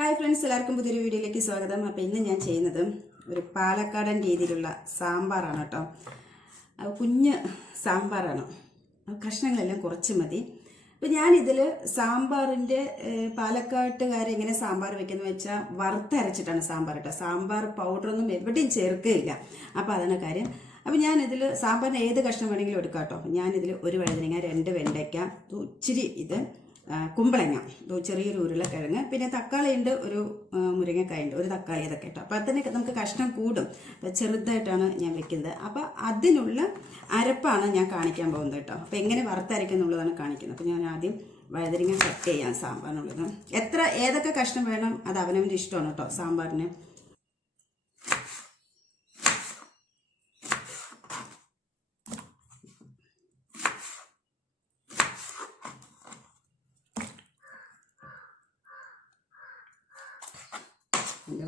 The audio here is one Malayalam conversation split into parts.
ഹായ് ഫ്രണ്ട്സ്, എല്ലാവർക്കും പുതിയൊരു വീഡിയോയിലേക്ക് സ്വാഗതം. അപ്പോൾ ഇന്ന് ഞാൻ ചെയ്യുന്നത് ഒരു പാലക്കാടൻ രീതിയിലുള്ള സാമ്പാറാണ് കേട്ടോ. കുഞ്ഞ് സാമ്പാറാണ്, കഷ്ണങ്ങളെല്ലാം കുറച്ച് മതി. അപ്പോൾ ഞാനിതിൽ സാമ്പാറിൻ്റെ പാലക്കാട്ടുകാരെങ്ങനെ സാമ്പാർ വെക്കുന്നത് വെച്ചാൽ വറുത്തരച്ചിട്ടാണ് സാമ്പാർ കേട്ടോ. സാമ്പാർ പൗഡറൊന്നും എവിടെയും ചേർക്കുകയില്ല. അപ്പോൾ അതാണ് കാര്യം. അപ്പോൾ ഞാനിതിൽ സാമ്പാറിന് ഏത് കഷ്ണം വേണമെങ്കിലും എടുക്കാം കേട്ടോ. ഞാനിതിൽ ഒരു വഴുതനങ്ങ, 2 വെണ്ടയ്ക്ക, ഇച്ചിരി കുമ്പളങ്ങ, ചെറിയൊരു ഉരുളക്കിഴങ്ങ്, പിന്നെ തക്കാളി ഉണ്ട്, ഒരു മുരിങ്ങക്കായ ഉണ്ട്, ഒരു തക്കാളി, അതൊക്കെ കേട്ടോ. അപ്പോൾ അതിന് നമുക്ക് കഷ്ണം കൂടും. അപ്പോൾ ചെറുതായിട്ടാണ് ഞാൻ വെക്കുന്നത്. അപ്പോൾ അതിനുള്ള അരപ്പാണ് ഞാൻ കാണിക്കാൻ പോകുന്നത് കേട്ടോ. അപ്പോൾ എങ്ങനെ വറുത്തരയ്ക്കുന്നുള്ളതാണ് കാണിക്കുന്നത്. അപ്പോൾ ഞാൻ ആദ്യം വഴുതനങ്ങ കട്ട് ചെയ്യാം സാമ്പാറിനുള്ളത്. ഏതൊക്കെ കഷ്ണം വേണം അത് അവനവൻ്റെ ഇഷ്ടമാണ് കേട്ടോ സാമ്പാറിന്.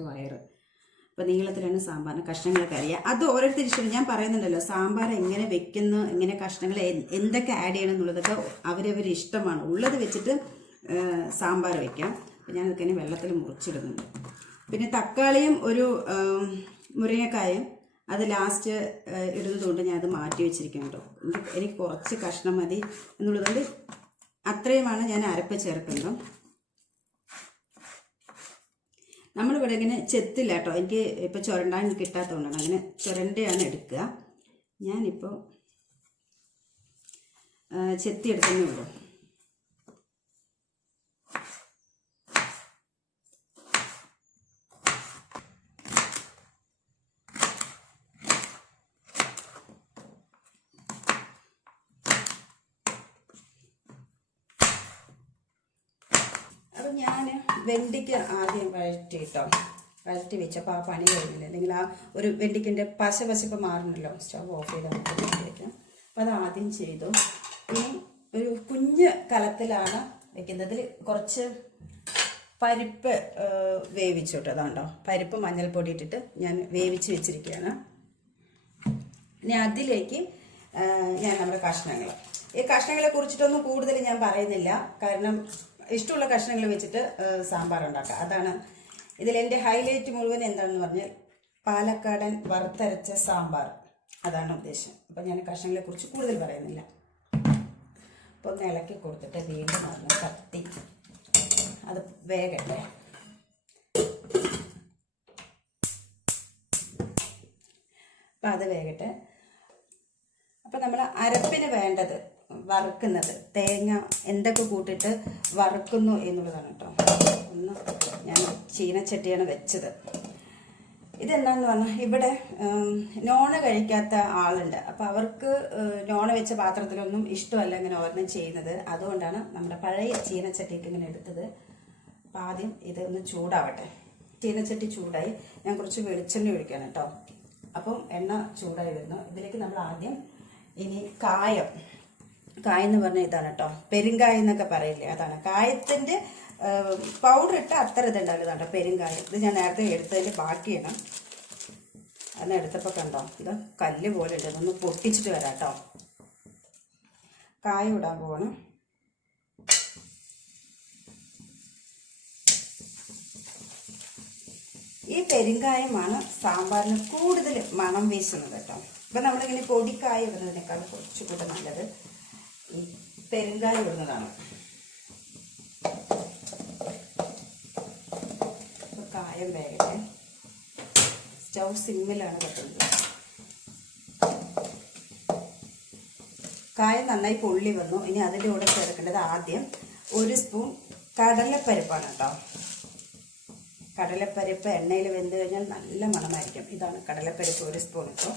വയറ് അപ്പോൾ നീളത്തിലാണ് സാമ്പാറിന് കഷ്ണങ്ങളൊക്കെ അറിയാം. അത് ഓരോരുത്തർ ഇഷ്ടം. ഞാൻ പറയുന്നുണ്ടല്ലോ, സാമ്പാർ എങ്ങനെ വെക്കുന്നു, എങ്ങനെ കഷ്ണങ്ങൾ എന്തൊക്കെ ആഡ് ചെയ്യണം എന്നുള്ളതൊക്കെ അവരവർ ഇഷ്ടമാണ്. ഉള്ളത് വെച്ചിട്ട് സാമ്പാർ വയ്ക്കാം. അപ്പോൾ ഞാൻ അതൊക്കെ വെള്ളത്തിൽ മുറിച്ചിടുന്നുണ്ട്. പിന്നെ തക്കാളിയും ഒരു മുരിങ്ങക്കായും അത് ലാസ്റ്റ് ഇടുന്നതുകൊണ്ട് ഞാൻ അത് മാറ്റി വെച്ചിരിക്കണം കേട്ടോ. എനിക്ക് കുറച്ച് കഷ്ണം മതി എന്നുള്ളതുകൊണ്ട് അത്രയുമാണ് ഞാൻ അരപ്പ് ചേർക്കുന്നത്. നമ്മളിവിടെ ഇങ്ങനെ ചെത്തില്ല കേട്ടോ. എനിക്ക് ഇപ്പോൾ ചുരണ്ടാൻ കിട്ടാത്തതുകൊണ്ടാണ് അങ്ങനെ ചുരണ്ടയാണ് എടുക്കുക. ഞാനിപ്പോൾ ചെത്തി എടുക്കുന്നേ ഉള്ളൂ. അപ്പോൾ ഞാൻ വെണ്ടിക്ക് ആദ്യം വഴറ്റി വെച്ചപ്പോൾ ആ പണി കഴിഞ്ഞില്ല. അല്ലെങ്കിൽ ആ ഒരു വെണ്ടിക്കിൻ്റെ പശപ്പ് മാറണമല്ലോ. സ്റ്റവ് ഓഫ് ചെയ്താൽ വെക്കാം. അപ്പോൾ അത് ആദ്യം ചെയ്തു. ഇനി ഒരു കുഞ്ഞ് കലത്തിലാണ് വെക്കുന്നത്. കുറച്ച് പരിപ്പ് വേവിച്ചു കേട്ടോ. അതാണ്ടോ പരിപ്പ് മഞ്ഞൾപ്പൊടി ഇട്ടിട്ട് ഞാൻ വേവിച്ച് വെച്ചിരിക്കുകയാണ്. ഇനി അതിലേക്ക് ഞാൻ നമ്മുടെ ഈ കഷ്ണങ്ങളെ കുറിച്ചിട്ടൊന്നും കൂടുതൽ ഞാൻ പറയുന്നില്ല. കാരണം ഇഷ്ടമുള്ള കഷ്ണങ്ങൾ വെച്ചിട്ട് സാമ്പാർ ഉണ്ടാക്കാം. അതാണ് ഇതിലെൻ്റെ ഹൈലൈറ്റ് മുഴുവൻ. എന്താണെന്ന് പറഞ്ഞാൽ പാലക്കാടൻ വറുത്തരച്ച സാമ്പാർ, അതാണ് ഉദ്ദേശം. അപ്പം ഞാൻ കഷ്ണങ്ങളെ കുറിച്ച് കൂടുതൽ പറയുന്നില്ല. അപ്പോൾ ഒന്ന് ഇളക്കി കൊടുത്തിട്ട് വീണ്ടും പറഞ്ഞ് കത്തി അത് വേഗട്ടെ. അപ്പം അത് വേഗട്ടെ. അപ്പം നമ്മൾ അരപ്പിന് വേണ്ടത് വറുക്കുന്നത് തേങ്ങ എന്തൊക്കെ കൂട്ടിയിട്ട് വറുക്കുന്നു എന്നുള്ളതാണ് കേട്ടോ. ഒന്ന് ഞാൻ ചീനച്ചട്ടിയാണ് വെച്ചത്. ഇതെന്താണെന്ന് പറഞ്ഞാൽ ഇവിടെ നോണ് കഴിക്കാത്ത ആളുണ്ട്. അപ്പോൾ അവർക്ക് നോണ് വെച്ച പാത്രത്തിലൊന്നും ഇഷ്ടമല്ല ഇങ്ങനെ ഓരോന്നും ചെയ്യുന്നത്. അതുകൊണ്ടാണ് നമ്മുടെ പഴയ ചീനച്ചട്ടിക്ക് ഇങ്ങനെ എടുത്തത്. അപ്പം ആദ്യം ഇതൊന്ന് ചൂടാവട്ടെ. ചീനച്ചട്ടി ചൂടായി. ഞാൻ കുറച്ച് വെളിച്ചെണ്ണ ഒഴിക്കണം കേട്ടോ. അപ്പം എണ്ണ ചൂടായി വരുന്നു. ഇതിലേക്ക് നമ്മൾ ആദ്യം ഇനി കായം എന്ന് പറഞ്ഞാൽ ഇതാണ് കേട്ടോ. പെരുങ്കായം എന്നൊക്കെ പറയില്ലേ, അതാണ്. കായത്തിൻ്റെ പൗഡർ ഇട്ട് അത്ര ഇതുണ്ടാവില്ല. ഇതാണ്ടോ പെരുങ്കായം. ഇത് ഞാൻ നേരത്തെ എടുത്തതിൻ്റെ ബാക്കിയാണ്. അന്ന് എടുത്തപ്പോൾ കണ്ടോ, ഇത് കല്ല് പോലെ ഉണ്ട്. ഇതൊന്ന് പൊട്ടിച്ചിട്ട് വരാം കേട്ടോ. കായം ഇടാൻ പോകണം. ഈ പെരുങ്കായമാണ് സാമ്പാറിന് കൂടുതൽ മണം വീശുന്നത് കേട്ടോ. ഇപ്പം നമ്മളിങ്ങനെ പൊടിക്കായ ഇടുന്നതിനേക്കാൾ കുറച്ചുകൂടെ നല്ലത് ഈ പെരുങ്കായം ഇടുന്നതാണ്. അപ്പോൾ കായം വേഗട്ടെ. സ്റ്റൗ സിമ്മിലാണ് വെക്കുന്നത്. കായം നന്നായി പൊള്ളി വന്നു. ഇനി അതിൻ്റെ കൂടെ ചേർക്കേണ്ടത് ആദ്യം 1 സ്പൂൺ കടലപ്പരിപ്പാണ് കേട്ടോ. കടലപ്പരിപ്പ് എണ്ണയിൽ വെന്ത് കഴിഞ്ഞാൽ നല്ല മണമായിരിക്കും. ഇതാണ് കടലപ്പരിപ്പ്, 1 സ്പൂൺ ഇപ്പോൾ.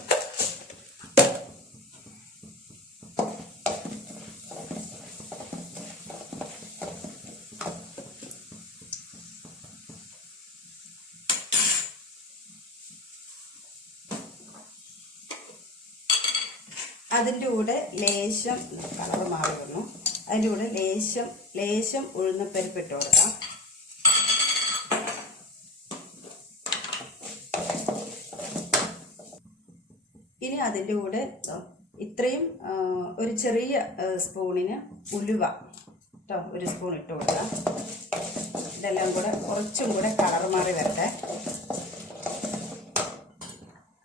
അതിൻ്റെ കൂടെ ലേശം കളർ മാറി വന്നു. അതിൻ്റെ കൂടെ ലേശം ഉഴുന്നപ്പരിപ്പ് ഇട്ട് കൊടുക്കാം. ഇനി അതിൻ്റെ കൂടെ ഇത്രയും ഒരു ചെറിയ സ്പൂണിന് ഉലുവ കേട്ടോ, 1 സ്പൂൺ ഇട്ട് കൊടുക്കാം. ഇതെല്ലാം കൂടെ കുറച്ചും കൂടെ കളർ മാറി വരട്ടെ.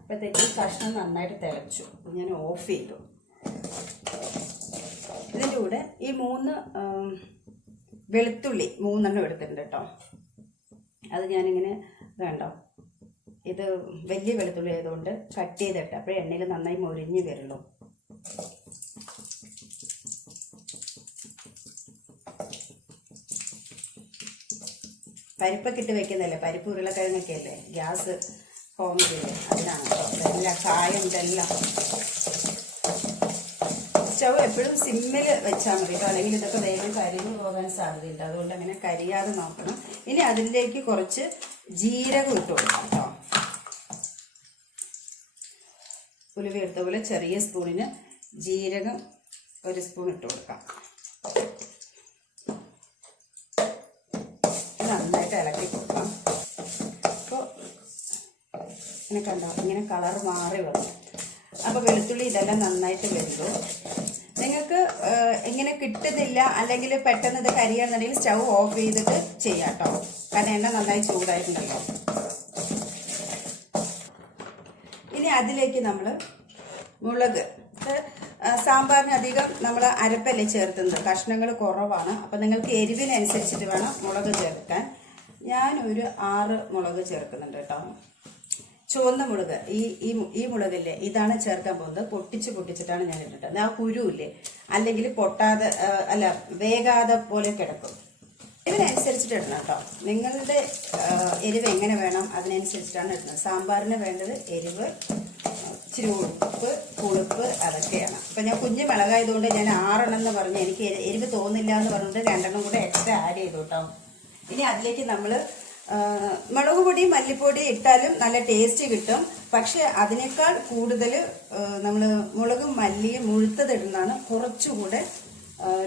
അപ്പോഴത്തേക്ക് കഷ്ണം നന്നായിട്ട് തിളച്ചു. ഞാൻ ഓഫ് ചെയ്തു. ഇതിൻ്റെ കൂടെ ഈ 3 വെളുത്തുള്ളി 3 എടുത്തിട്ടുണ്ട് കേട്ടോ. അത് ഞാനിങ്ങനെ വേണ്ടോ, ഇത് വലിയ വെളുത്തുള്ളി ആയതുകൊണ്ട് കട്ട് ചെയ്തിട്ട് അപ്പോഴേ എണ്ണയിൽ നന്നായി മൊരിഞ്ഞ് വരുള്ളൂ. പരിപ്പൊക്കെ ഇട്ട് വെക്കുന്നതല്ലേ, പരിപ്പ് ഉരുളക്കിഴങ്ങൊക്കെ അല്ലേ ഗ്യാസ് ഫോം ചെയ്ത്, അതിനാണ് കേട്ടോ. ഇതെല്ലാം കായം ഇതെല്ലാം സ്റ്റവ് എപ്പോഴും സിമ്മിൽ വെച്ചാൽ മതി കേട്ടോ, അല്ലെങ്കിൽ ഇതൊക്കെ വേഗം കരിഞ്ഞു പോകാൻ സാധ്യതയുണ്ട്. അതുകൊണ്ട് അങ്ങനെ കരിയാതെ നോക്കണം. ഇനി അതിലേക്ക് കുറച്ച് ജീരകം ഇട്ട് കൊടുക്കാം കേട്ടോ. ഉലുവ എടുത്ത പോലെ ചെറിയ സ്പൂണിന് ജീരകം 1 സ്പൂൺ ഇട്ട് കൊടുക്കാം. നന്നായിട്ട് ഇളക്കി കൊടുക്കാം. അപ്പോൾ ഇങ്ങനെ കണ്ടോ, ഇങ്ങനെ കളർ മാറി വന്നു. അപ്പോൾ വെളുത്തുള്ളി ഇതെല്ലാം നന്നായിട്ട് വെന്തു. നിങ്ങൾക്ക് ഇങ്ങനെ കിട്ടുന്നില്ല അല്ലെങ്കിൽ പെട്ടെന്ന് ഇത് കരിയാണെന്നുണ്ടെങ്കിൽ സ്റ്റൗ ഓഫ് ചെയ്തിട്ട് ചെയ്യാം കേട്ടോ, കാരണം എണ്ണ നന്നായി ചൂടായിട്ടുണ്ടല്ലോ. ഇനി അതിലേക്ക് നമ്മൾ മുളക്, സാമ്പാറിന് അധികം നമ്മൾ അരപ്പല്ലേ ചേർത്തുന്നത്, കഷ്ണങ്ങൾ കുറവാണ്. അപ്പം നിങ്ങൾക്ക് എരിവിനനുസരിച്ചിട്ട് വേണം മുളക് ചേർക്കാൻ. ഞാനൊരു 6 മുളക് ചേർക്കുന്നുണ്ട് കേട്ടോ. ചുവന്ന മുളക്, ഈ മുളകില്ലേ ഇതാണ് ചേർക്കാൻ പോകുന്നത്. പൊട്ടിച്ചിട്ടാണ് ഞാൻ ഇട്ടിട്ടത്. ആ കുരുവില്ലേ, അല്ലെങ്കിൽ പൊട്ടാതെ അല്ല വേഗാതെ പോലെ കിടക്കും. ഇതിനനുസരിച്ചിട്ട് ഇടണം കേട്ടോ. നിങ്ങളുടെ എരിവ് എങ്ങനെ വേണം അതിനനുസരിച്ചിട്ടാണ് ഇടുന്നത്. സാമ്പാറിന് വേണ്ടത് എരിവ്, ഇച്ചിരി ഉപ്പ്, പുളിപ്പ് അതൊക്കെയാണ്. അപ്പം ഞാൻ കുഞ്ഞു മുളകായതുകൊണ്ട് ഞാൻ 6 എന്ന് പറഞ്ഞു. എനിക്ക് എരിവ് തോന്നില്ല എന്ന് പറഞ്ഞിട്ട് 2 കൂടെ എക്സ്ട്രാ ആഡ് ചെയ്തു കേട്ടോ. ഇനി അതിലേക്ക് നമ്മൾ മുളക് പൊടി മല്ലിപ്പൊടി ഇട്ടാലും നല്ല ടേസ്റ്റ് കിട്ടും. പക്ഷെ അതിനേക്കാൾ കൂടുതൽ നമ്മൾ മുളകും മല്ലിയും മുഴുത്തതിടുന്നതാണ് കുറച്ചുകൂടെ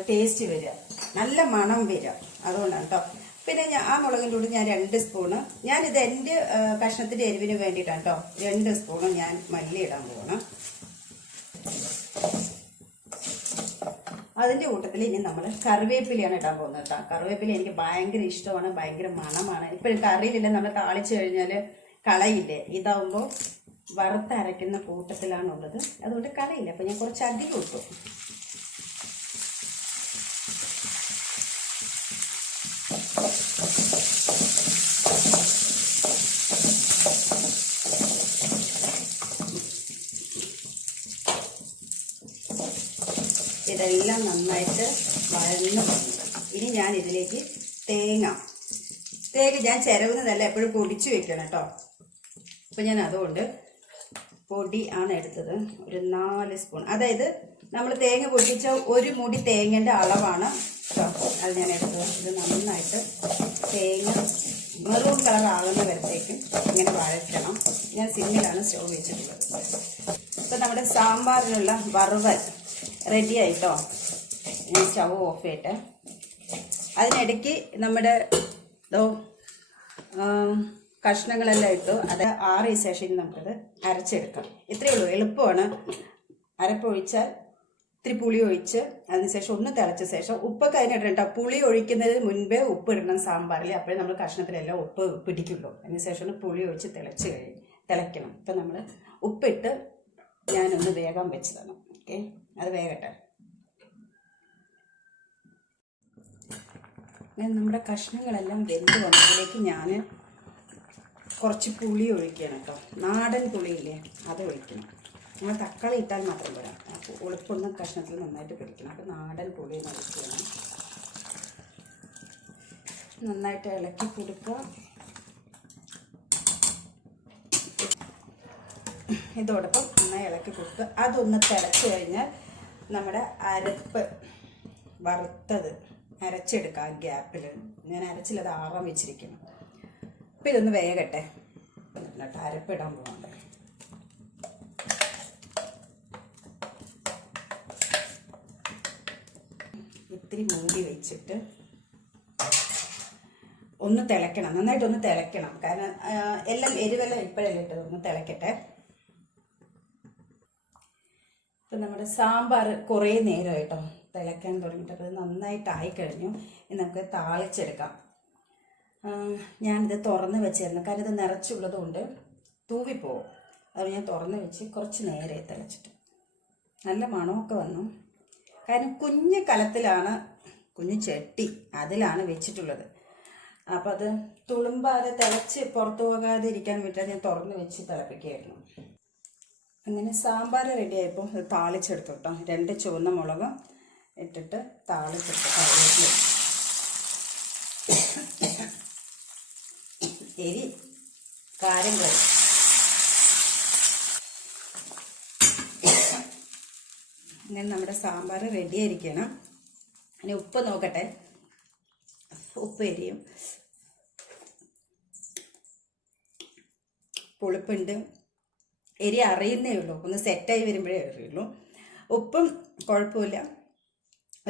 ടേസ്റ്റ് വരിക, നല്ല മണം വരിക. അതുകൊണ്ടാണ് കേട്ടോ. പിന്നെ ആ മുളകിൻ്റെ കൂടെ ഞാൻ 2 സ്പൂണ്, ഞാനിത് എൻ്റെ കഷ്ണത്തിൻ്റെ എരിവിന് വേണ്ടിയിട്ടാണ് കേട്ടോ, 2 സ്പൂണ് ഞാൻ മല്ലി ഇടാൻ പോകണം. അതിൻ്റെ കൂട്ടത്തിൽ ഇനി നമ്മൾ കറിവേപ്പിലയാണ് ഇടാൻ പോകുന്നത് കേട്ടോ. കറിവേപ്പില എനിക്ക് ഭയങ്കര ഇഷ്ടമാണ്, ഭയങ്കര മണമാണ്. ഇപ്പോഴും കറിയിലില്ല, നമ്മൾ താളിച്ച് കഴിഞ്ഞാൽ കളയില്ലേ. ഇതാവുമ്പോൾ വറുത്തരയ്ക്കുന്ന കൂട്ടത്തിലാണുള്ളത്, അതുകൊണ്ട് കളയില്ല. അപ്പം ഞാൻ കുറച്ച് അധികം ഇട്ടു. ഇതെല്ലാം നന്നായിട്ട് വഴന്ന് വന്നു. ഇനി ഞാൻ ഇതിലേക്ക് തേങ്ങ ഞാൻ ചിരവുന്നതല്ല, എപ്പോഴും പൊടിച്ചു വെക്കണം കേട്ടോ. അപ്പം ഞാൻ അതുകൊണ്ട് പൊടി ആണ് എടുത്തത്, ഒരു 4 സ്പൂൺ. അതായത് നമ്മൾ തേങ്ങ പൊട്ടിച്ച 1 മുടി തേങ്ങൻ്റെ അളവാണ് കേട്ടോ അത് ഞാൻ എടുത്തത്. ഇത് നന്നായിട്ട് തേങ്ങ മെറൂൺ കളർ ആകുന്ന വരത്തേക്കും ഇങ്ങനെ വഴറ്റണം. ഞാൻ സിമ്മിലാണ് സ്റ്റവ് വെച്ചിട്ടുള്ളത്. ഇപ്പം നമ്മുടെ സാമ്പാറിനുള്ള വറുവൽ റെഡി ആയിട്ടോ. ഞാൻ സ്റ്റവ് ഓഫ് ചെയ്തിട്ട് അതിനിടയ്ക്ക് നമ്മുടെ കഷ്ണങ്ങളെല്ലാം ഇട്ടു. അത് ആറിയ ശേഷം നമുക്കത് അരച്ചെടുക്കാം. ഇത്രയേ ഉള്ളൂ, എളുപ്പമാണ്. അരപ്പൊഴിച്ചാൽ ഇത്തിരി പുളി ഒഴിച്ച് അതിനുശേഷം ഒന്ന് തിളച്ച ശേഷം ഉപ്പൊക്കെ അതിനിടണം കേട്ടോ. പുളി ഒഴിക്കുന്നതിന് മുൻപേ ഉപ്പ് ഇടണം സാമ്പാറിൽ, അപ്പോഴേ നമ്മൾ കഷ്ണത്തിലെല്ലാം ഉപ്പ് പിടിക്കുള്ളൂ. അതിനുശേഷം പുളി ഒഴിച്ച് തിളയ്ക്കണം. ഇപ്പം നമ്മൾ ഉപ്പിട്ട് ഞാനൊന്ന് വേഗം വെച്ചതാണ്. ഓക്കെ, അത് വേഗട്ടെ. നമ്മുടെ കഷ്ണങ്ങളെല്ലാം വെന്ത് വന്നതിലേക്ക് ഞാൻ കുറച്ച് പുളി ഒഴിക്കണം കേട്ടോ. നാടൻ പുളിയില്ലേ, അത് ഒഴിക്കണം. നമ്മൾ തക്കാളി ഇട്ടാൽ മാത്രം പോരാ, ഉളുപ്പൊന്നും കഷ്ണത്തിൽ നന്നായിട്ട് പിടിക്കണം. അപ്പോൾ നാടൻ പുളി ഒഴിക്കണം. നന്നായിട്ട് ഇളക്കി കൊടുക്കുക. ഇതോടൊപ്പം നന്നായി ഇളക്കി കൊടുക്കുക. അതൊന്ന് തിളച്ച് കഴിഞ്ഞാൽ നമ്മുടെ അരപ്പ് വറുത്തത് അരച്ചെടുക്കാം. ഗ്യാപ്പിൽ ഞാൻ അരച്ചില്ലത് ആറാൻ വെച്ചിരിക്കണം. അപ്പം ഇതൊന്ന് വേഗട്ടെ. എന്നിട്ട് അരപ്പിടാൻ പോകണ്ടേ. ഇത്തിരി മൂടി വെച്ചിട്ട് ഒന്ന് തിളയ്ക്കണം, നന്നായിട്ടൊന്ന് തിളയ്ക്കണം. കാരണം എല്ലാം എരിവെല്ലാം ഇപ്പോഴല്ലേ ഇട്ടത്, ഒന്ന് തിളയ്ക്കട്ടെ. ഇപ്പം നമ്മുടെ സാമ്പാർ കുറേ നേരമായിട്ടോ തിളയ്ക്കാൻ തുടങ്ങിയിട്ട്. അപ്പോൾ ഇത് നന്നായിട്ടായി കഴിഞ്ഞു. ഇനി നമുക്ക് താളിച്ചെടുക്കാം. ഞാനിത് തുറന്ന് വെച്ചായിരുന്നു, കാരണം ഇത് നിറച്ചുള്ളത് കൊണ്ട് തൂവിപ്പോവും. അത് ഞാൻ തുറന്ന് വെച്ച് കുറച്ച് നേരെ തിളച്ചിട്ട് നല്ല മണമൊക്കെ വന്നു. കാരണം കുഞ്ഞു കലത്തിലാണ്, കുഞ്ഞു ചട്ടി അതിലാണ് വെച്ചിട്ടുള്ളത്. അപ്പം അത് തുളുമ്പാതെ തിളച്ച് പുറത്തു പോകാതെ ഇരിക്കാൻ വേണ്ടിയിട്ട് ഞാൻ തുറന്ന് വെച്ച് തിളപ്പിക്കുകയായിരുന്നു. അങ്ങനെ സാമ്പാർ റെഡിയായപ്പോൾ അത് താളിച്ചെടുത്തു കേട്ടോ. 2 ചുവന്ന മുളക് ഇട്ടിട്ട് താളിച്ചെടുത്തു. കറിവേപ്പില, എരി, കാരം കറി. അങ്ങനെ നമ്മുടെ സാമ്പാർ റെഡിയായിരിക്കണം. ഇനി ഉപ്പ് നോക്കട്ടെ, ഉപ്പ് എരിയും, പുളിപ്പുണ്ട്. എരി അറിയുന്നേ ഉള്ളൂ, ഒന്ന് സെറ്റായി വരുമ്പോഴേ അറിയുള്ളൂ. ഉപ്പും കുഴപ്പമില്ല,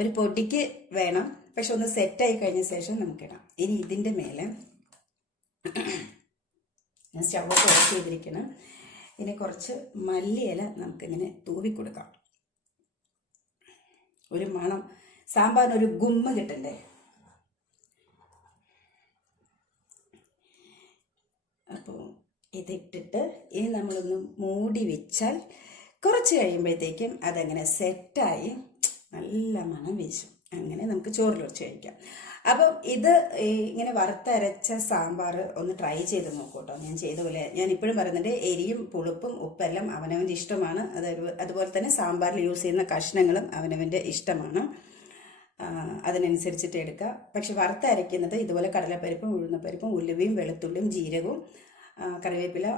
ഒരു പൊടിക്ക് വേണം, പക്ഷെ ഒന്ന് സെറ്റായി കഴിഞ്ഞ ശേഷം നമുക്കിടാം. ഇനി ഇതിൻ്റെ മേലെ ഞാൻ സ്റ്റൗവൊക്കെ ഓഫ് ചെയ്തിരിക്കണം. ഇനി കുറച്ച് മല്ലിയില നമുക്കിങ്ങനെ തൂവി കൊടുക്കാം. ഒരു മണം, സാമ്പാറിനൊരു ഗുമ്മ കിട്ടണ്ടേ. അപ്പോൾ ഇതിട്ടിട്ട് ഇനി നമ്മളൊന്ന് മൂടി വെച്ചാൽ കുറച്ച് കഴിയുമ്പോഴത്തേക്കും അതങ്ങനെ സെറ്റായി നല്ല മണം വീശും. അങ്ങനെ നമുക്ക് ചോറിൽ വെച്ച് കഴിക്കാം. അപ്പം ഇത് ഇങ്ങനെ വറുത്തരച്ച സാമ്പാർ ഒന്ന് ട്രൈ ചെയ്ത് നോക്കൂ കേട്ടോ. ഞാൻ ചെയ്ത പോലെ ഞാൻ ഇപ്പോഴും പറയുന്നുണ്ട്, എരിയും പുളിപ്പും ഉപ്പെല്ലാം അവനവൻ്റെ ഇഷ്ടമാണ്. അതുപോലെ തന്നെ സാമ്പാറിൽ യൂസ് ചെയ്യുന്ന കഷ്ണങ്ങളും അവനവൻ്റെ ഇഷ്ടമാണ്, അതിനനുസരിച്ചിട്ട് എടുക്കുക. പക്ഷെ വറുത്തരയ്ക്കുന്നത് ഇതുപോലെ കടലപ്പരിപ്പും ഉഴുന്നപ്പരിപ്പും ഉലുവയും വെളുത്തുള്ളിയും ജീരകവും കറിവേപ്പില,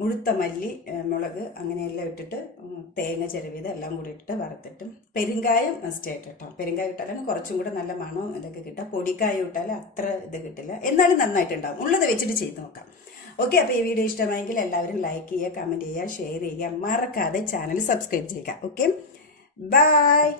മുഴുത്ത മല്ലി, മുളക് അങ്ങനെയെല്ലാം ഇട്ടിട്ട് തേങ്ങ ചിരവിയത് എല്ലാം കൂടി ഇട്ടിട്ട് വറുത്തിട്ടും പെരുങ്കായം മസ്റ്റായിട്ട് കേട്ടോ. പെരുങ്കായം ഇട്ടാലാണ് കുറച്ചും കൂടെ നല്ല മണവും ഇതൊക്കെ കിട്ടുക. പൊടിക്കായം ഇട്ടാൽ അത്ര ഇത് കിട്ടില്ല, എന്നാലും നന്നായിട്ടുണ്ടാകും. ഉള്ളത് വെച്ചിട്ട് ചെയ്ത് നോക്കാം. ഓക്കെ, അപ്പോൾ ഈ വീഡിയോ ഇഷ്ടമായെങ്കിൽ എല്ലാവരും ലൈക്ക് ചെയ്യുക, കമൻറ്റ് ചെയ്യുക, ഷെയർ ചെയ്യുക, മറക്കാതെ ചാനൽ സബ്സ്ക്രൈബ് ചെയ്യുക. Okay, by.